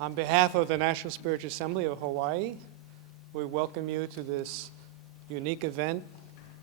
On behalf of the National Spiritual Assembly of Hawaii, we welcome you to this unique event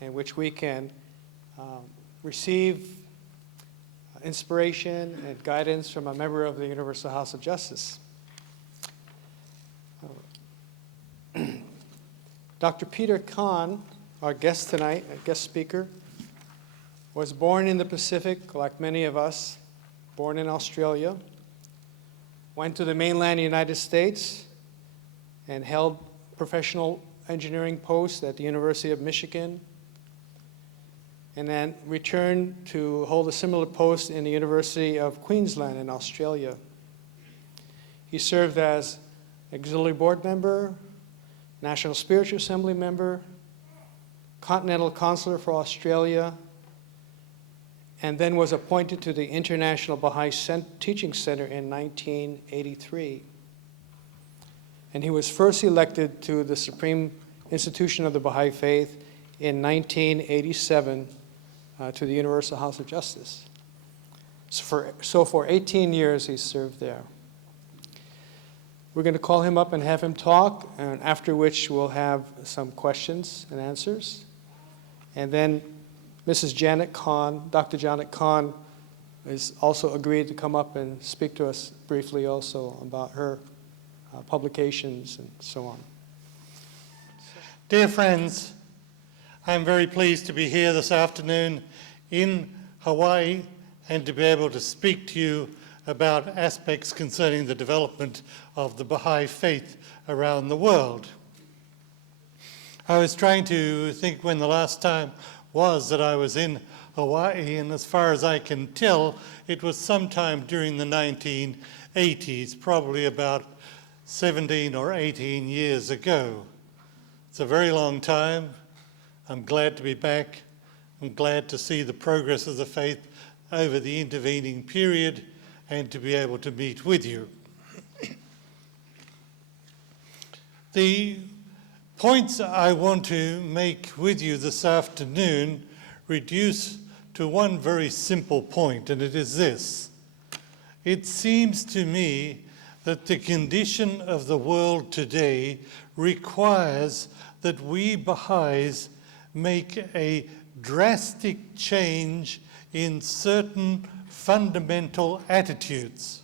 in which we can receive inspiration and guidance from a member of the Universal House of Justice. Dr. Peter Kahn, our guest tonight, a guest speaker, was born in the Pacific, like many of us, born in Australia, went to the mainland United States and held professional engineering posts at the University of Michigan, and then returned to hold a similar post in the University of Queensland in Australia. He served as auxiliary board member, National Spiritual Assembly member, Continental Counselor for Australia, and then was appointed to the International Baha'i Teaching Center in 1983. And he was first elected to the Supreme Institution of the Baha'i Faith in 1987 to the Universal House of Justice. So for 18 years he served there. We're going to call him up and have him talk, and after which we'll have some questions and answers. And then Mrs. Janet Kahn, Dr. Janet Kahn, has also agreed to come up and speak to us briefly also about her publications and so on. Dear friends, I'm very pleased to be here this afternoon in Hawaii and to be able to speak to you about aspects concerning the development of the Baha'i faith around the world. I was trying to think when the last time was that I was in Hawaii, and as far as I can tell, it was sometime during the 1980s, probably about 17 or 18 years ago. It's a very long time. I'm glad to be back. I'm glad to see the progress of the faith over the intervening period and to be able to meet with you. The points I want to make with you this afternoon reduce to one very simple point, and it is this. It seems to me that the condition of the world today requires that we Baha'is make a drastic change in certain fundamental attitudes.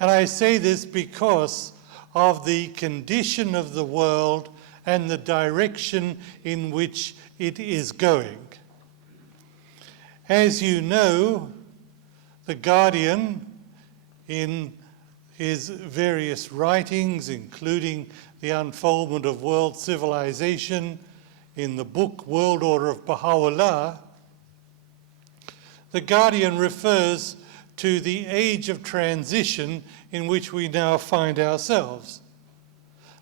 And I say this because of the condition of the world and the direction in which it is going. As you know, The Guardian, in his various writings, including The Unfoldment of World Civilization, in the book World Order of Baha'u'llah, The Guardian refers to the age of transition in which we now find ourselves.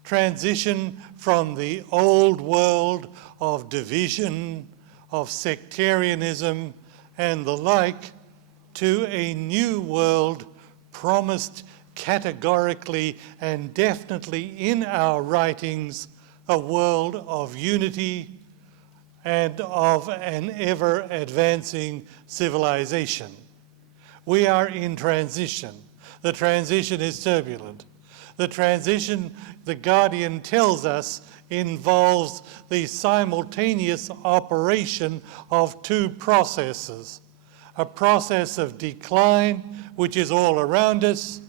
Transition from the old world of division, of sectarianism, and the like, to a new world promised categorically and definitely in our writings, a world of unity and of an ever-advancing civilization. We are in transition. The transition is turbulent. The transition, The Guardian tells us, involves the simultaneous operation of two processes. A process of decline, which is all around us,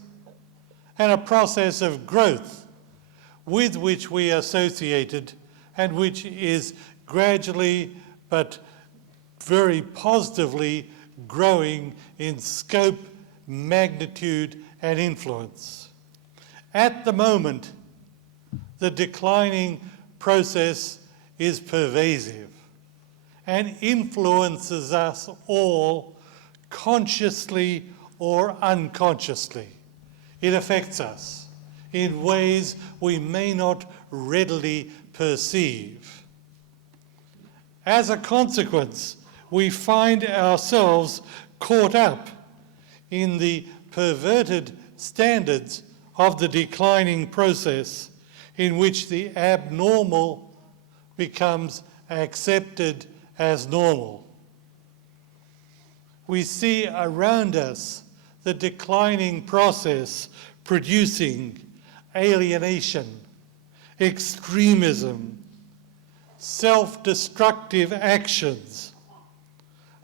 and a process of growth with which we are associated and which is gradually but very positively growing in scope, magnitude, and influence. At the moment, the declining process is pervasive and influences us all consciously or unconsciously. It affects us in ways we may not readily perceive. As a consequence, we find ourselves caught up in the perverted standards of the declining process in which the abnormal becomes accepted as normal. We see around us the declining process producing alienation, extremism, self-destructive actions,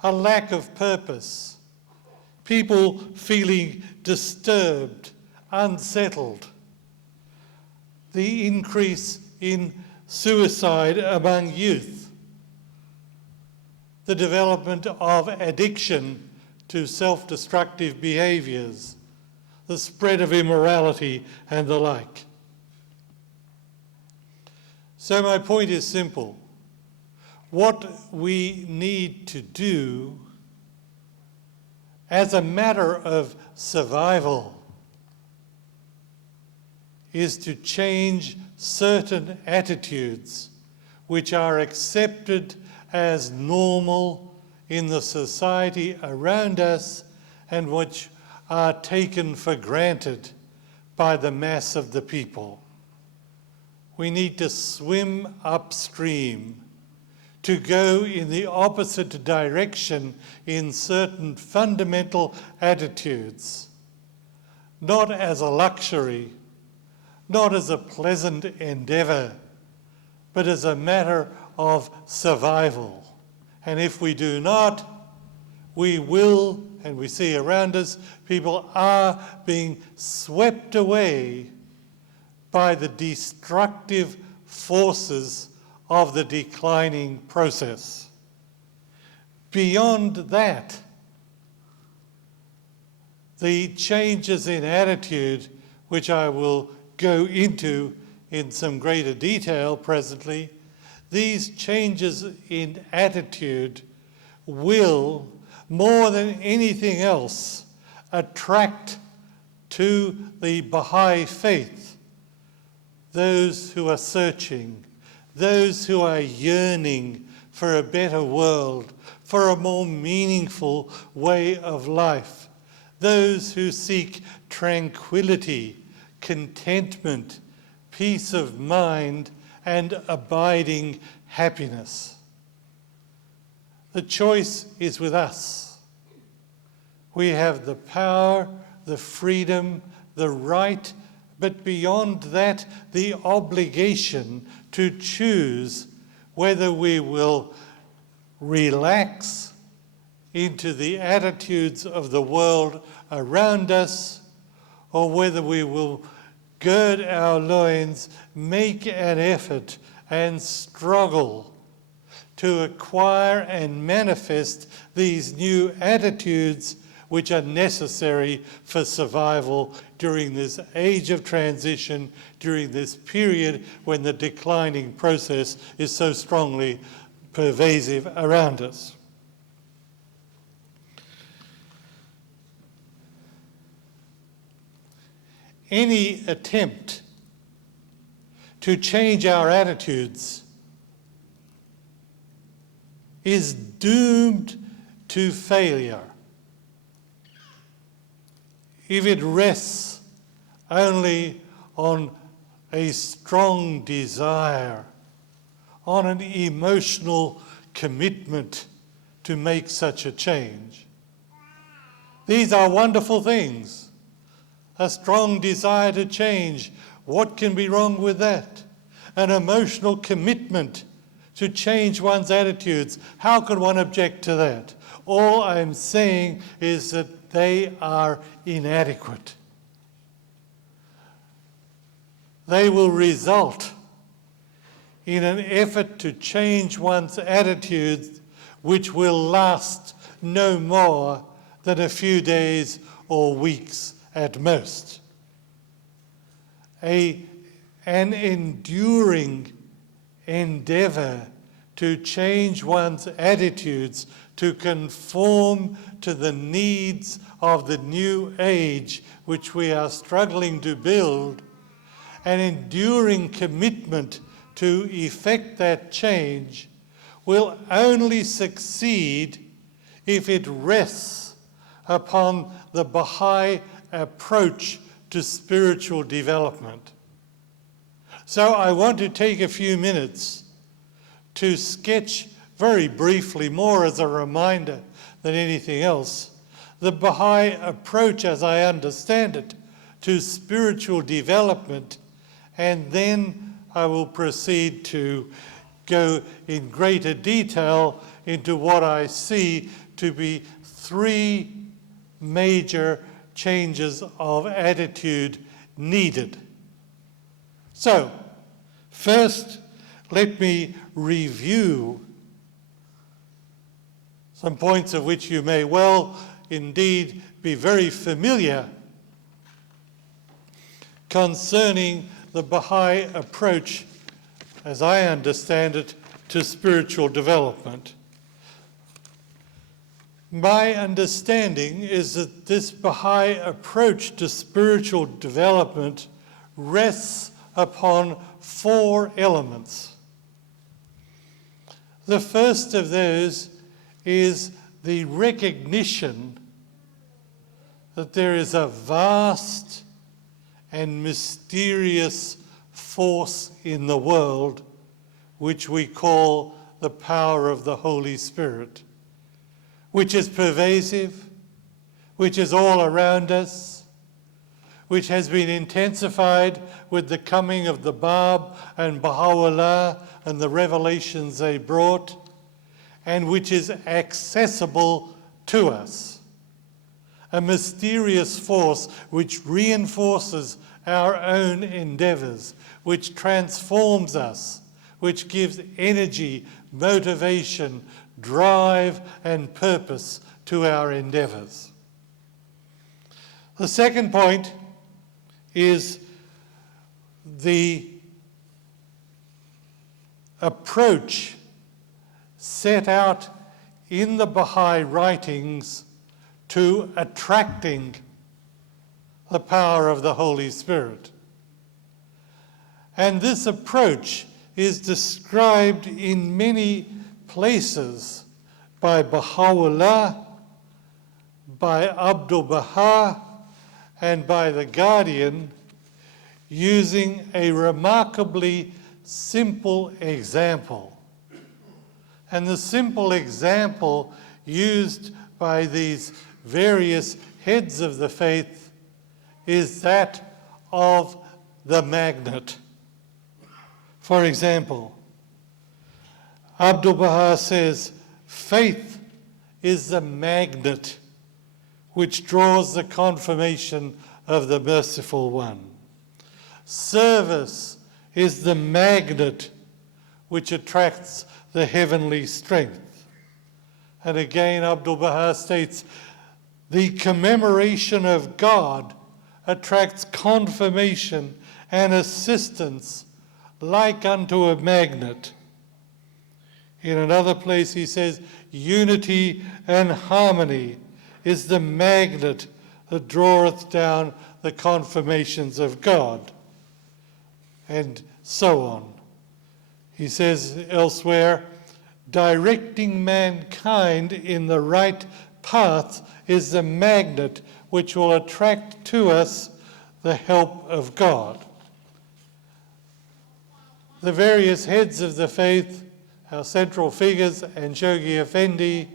a lack of purpose, people feeling disturbed, unsettled, the increase in suicide among youth, the development of addiction to self-destructive behaviours, the spread of immorality and the like. So my point is simple. What we need to do as a matter of survival is to change certain attitudes which are accepted as normal in the society around us and which are taken for granted by the mass of the people. We need to swim upstream, to go in the opposite direction in certain fundamental attitudes, not as a luxury, not as a pleasant endeavour, but as a matter of survival. And if we do not, we will, and we see around us, people are being swept away by the destructive forces of the declining process. Beyond that, the changes in attitude, which I will go into in some greater detail presently, these changes in attitude will, more than anything else, attract to the Baha'i faith those who are searching, those who are yearning for a better world, for a more meaningful way of life, those who seek tranquility, contentment, peace of mind, and abiding happiness. The choice is with us. We have the power, the freedom, the right, but beyond that, the obligation to choose whether we will relax into the attitudes of the world around us, or whether we will gird our loins, make an effort, and struggle to acquire and manifest these new attitudes which are necessary for survival during this age of transition, during this period when the declining process is so strongly pervasive around us. Any attempt to change our attitudes is doomed to failure if it rests only on a strong desire, on an emotional commitment to make such a change. These are wonderful things. A strong desire to change. What can be wrong with that? An emotional commitment to change one's attitudes. How could one object to that? All I'm saying is that they are inadequate. They will result in an effort to change one's attitudes which will last no more than a few days or weeks at most. An enduring endeavour to change one's attitudes to conform to the needs of the new age which we are struggling to build, an enduring commitment to effect that change will only succeed if it rests upon the Baha'i approach to spiritual development. So I want to take a few minutes to sketch very briefly, more as a reminder than anything else, the Baha'i approach, as I understand it, to spiritual development, and then I will proceed to go in greater detail into what I see to be three major changes of attitude needed. So, first, let me review some points of which you may well indeed be very familiar concerning the Baha'i approach, as I understand it, to spiritual development. My understanding is that this Baha'i approach to spiritual development rests upon four elements. The first of those is the recognition that there is a vast and mysterious force in the world which we call the power of the Holy Spirit, which is pervasive, which is all around us, which has been intensified with the coming of the Bab and Baha'u'llah and the revelations they brought, and which is accessible to us. A mysterious force which reinforces our own endeavors, which transforms us, which gives energy, motivation, drive, and purpose to our endeavors. The second point is the approach set out in the Baha'i writings to attracting the power of the Holy Spirit. And this approach is described in many places by Baha'u'llah, by Abdul Baha, and by the Guardian, using a remarkably simple example. And the simple example used by these various heads of the faith is that of the magnet. For example, Abdul Baha says, faith is the magnet which draws the confirmation of the Merciful One. Service is the magnet which attracts the heavenly strength. And again, Abdul Baha states, the commemoration of God attracts confirmation and assistance like unto a magnet. In another place he says, unity and harmony is the magnet that draweth down the confirmations of God. And so on. He says elsewhere, directing mankind in the right path is the magnet which will attract to us the help of God. The various heads of the faith, our central figures, and Shoghi Effendi,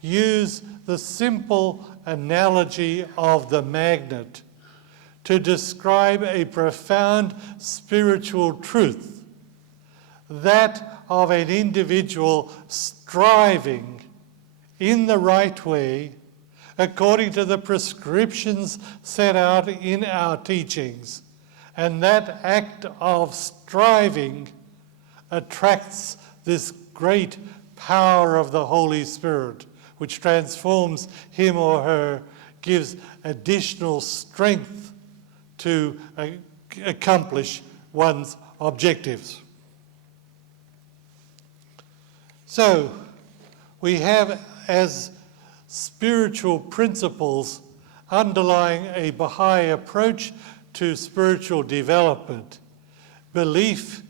use the simple analogy of the magnet to describe a profound spiritual truth, that of an individual striving in the right way according to the prescriptions set out in our teachings. And that act of striving attracts this great power of the Holy Spirit, which transforms him or her, gives additional strength to accomplish one's objectives. So, we have as spiritual principles underlying a Baha'i approach to spiritual development, belief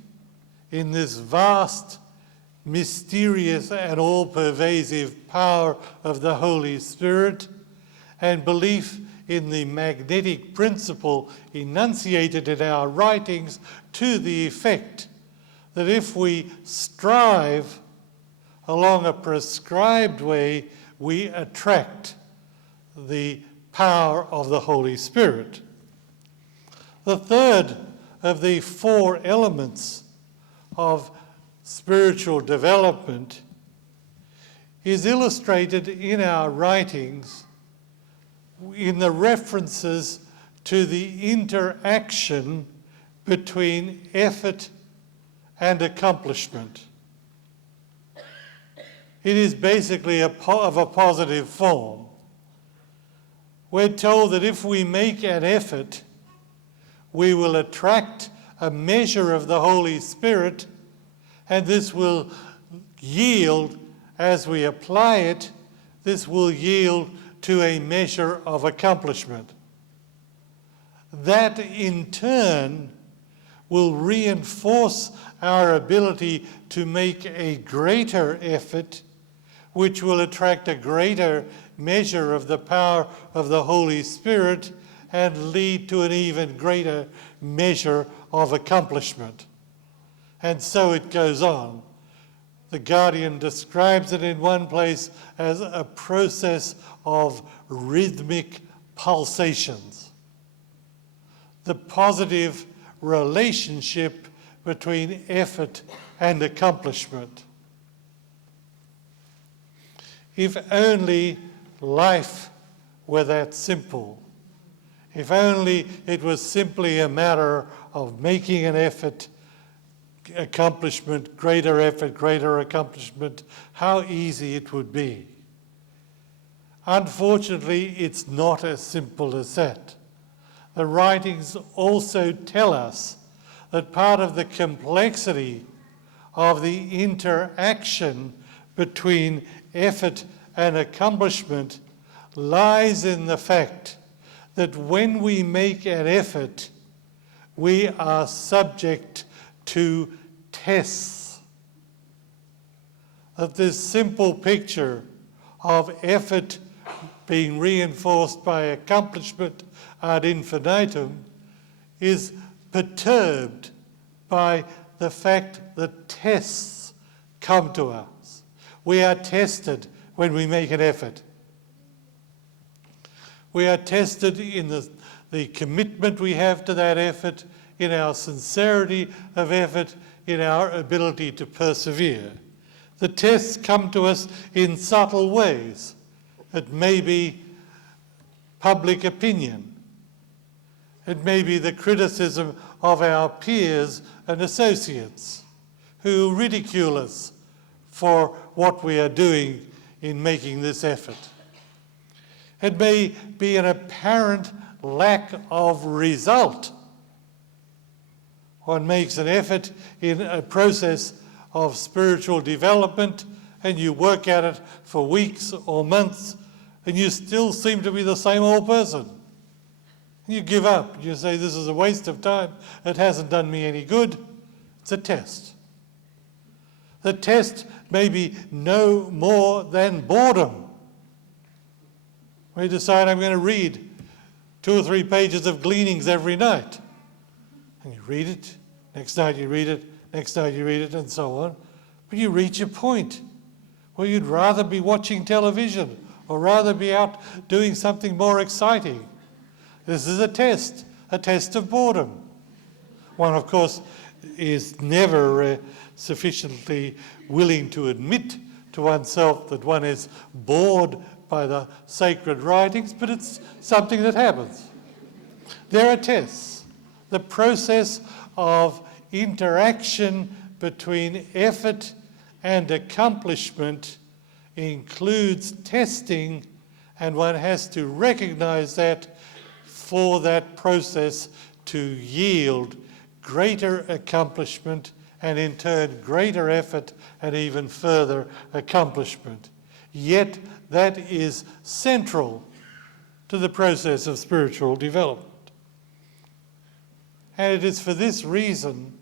in this vast, mysterious and all-pervasive power of the Holy Spirit, and belief in the magnetic principle enunciated in our writings to the effect that if we strive along a prescribed way, we attract the power of the Holy Spirit. The third of the four elements of spiritual development is illustrated in our writings in the references to the interaction between effort and accomplishment. It is basically of a positive form. We're told that if we make an effort, we will attract a measure of the Holy Spirit, and this will yield, as we apply it, this will yield to a measure of accomplishment. That in turn will reinforce our ability to make a greater effort, which will attract a greater measure of the power of the Holy Spirit and lead to an even greater measure of accomplishment. And so it goes on. The Guardian describes it in one place as a process of rhythmic pulsations. The positive relationship between effort and accomplishment. If only life were that simple. If only it was simply a matter of making an effort, accomplishment, greater effort, greater accomplishment, how easy it would be. Unfortunately, it's not as simple as that. The writings also tell us that part of the complexity of the interaction between effort and accomplishment lies in the fact that when we make an effort, we are subject to tests. That this simple picture of effort being reinforced by accomplishment ad infinitum is perturbed by the fact that tests come to us. We are tested when we make an effort. We are tested in the commitment we have to that effort, in our sincerity of effort, in our ability to persevere. The tests come to us in subtle ways. It may be public opinion. It may be the criticism of our peers and associates who ridicule us for what we are doing in making this effort. It may be an apparent lack of result. One makes an effort in a process of spiritual development and you work at it for weeks or months and you still seem to be the same old person. You give up. You say, this is a waste of time. It hasn't done me any good. It's a test. The test may be no more than boredom. We decide I'm going to read 2 or 3 pages of Gleanings every night. And you read it, next night you read it, next night you read it, and so on. But you reach a point where you'd rather be watching television or rather be out doing something more exciting. This is a test of boredom. One, of course, is never sufficiently willing to admit to oneself that one is bored by the sacred writings, but it's something that happens. There are tests. The process of interaction between effort and accomplishment includes testing, and one has to recognize that for that process to yield greater accomplishment and in turn greater effort and even further accomplishment. Yet that is central to the process of spiritual development. And it is for this reason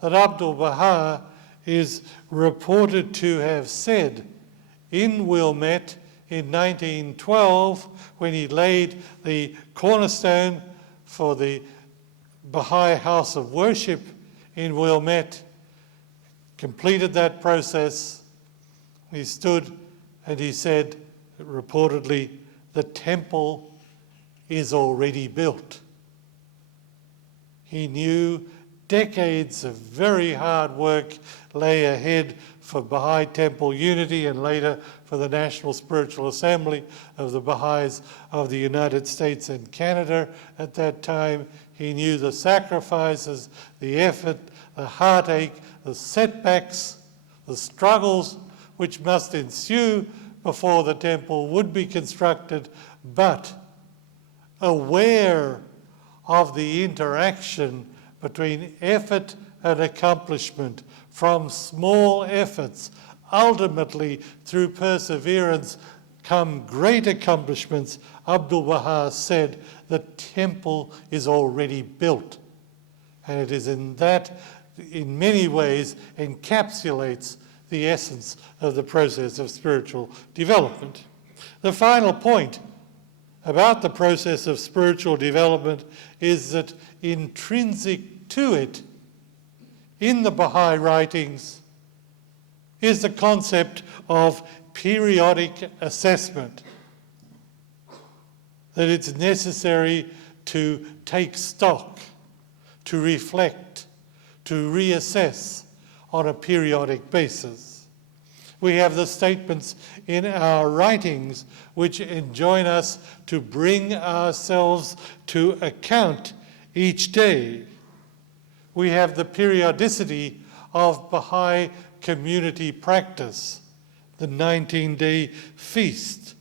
that Abdu'l-Baha is reported to have said in Wilmette in 1912, when he laid the cornerstone for the Baha'i House of Worship in Wilmette, completed that process, he stood and he said, reportedly, the temple is already built. He knew decades of very hard work lay ahead for Baha'i Temple unity and later for the National Spiritual Assembly of the Baha'is of the United States and Canada at that time. He knew the sacrifices, the effort, the heartache, the setbacks, the struggles which must ensue before the temple would be constructed, but aware of the interaction between effort and accomplishment, from small efforts, ultimately through perseverance come great accomplishments. Abdu'l-Baha said the temple is already built. And it is in that, in many ways, encapsulates the essence of the process of spiritual development. The final point about the process of spiritual development is that intrinsic to it, in the Baha'i writings, is the concept of periodic assessment. That it's necessary to take stock, to reflect, to reassess on a periodic basis. We have the statements in our writings which enjoin us to bring ourselves to account each day. We have the periodicity of Baha'i community practice, the 19-day feast,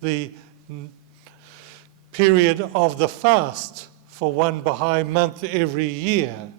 the period of the fast for one Baha'i month every year,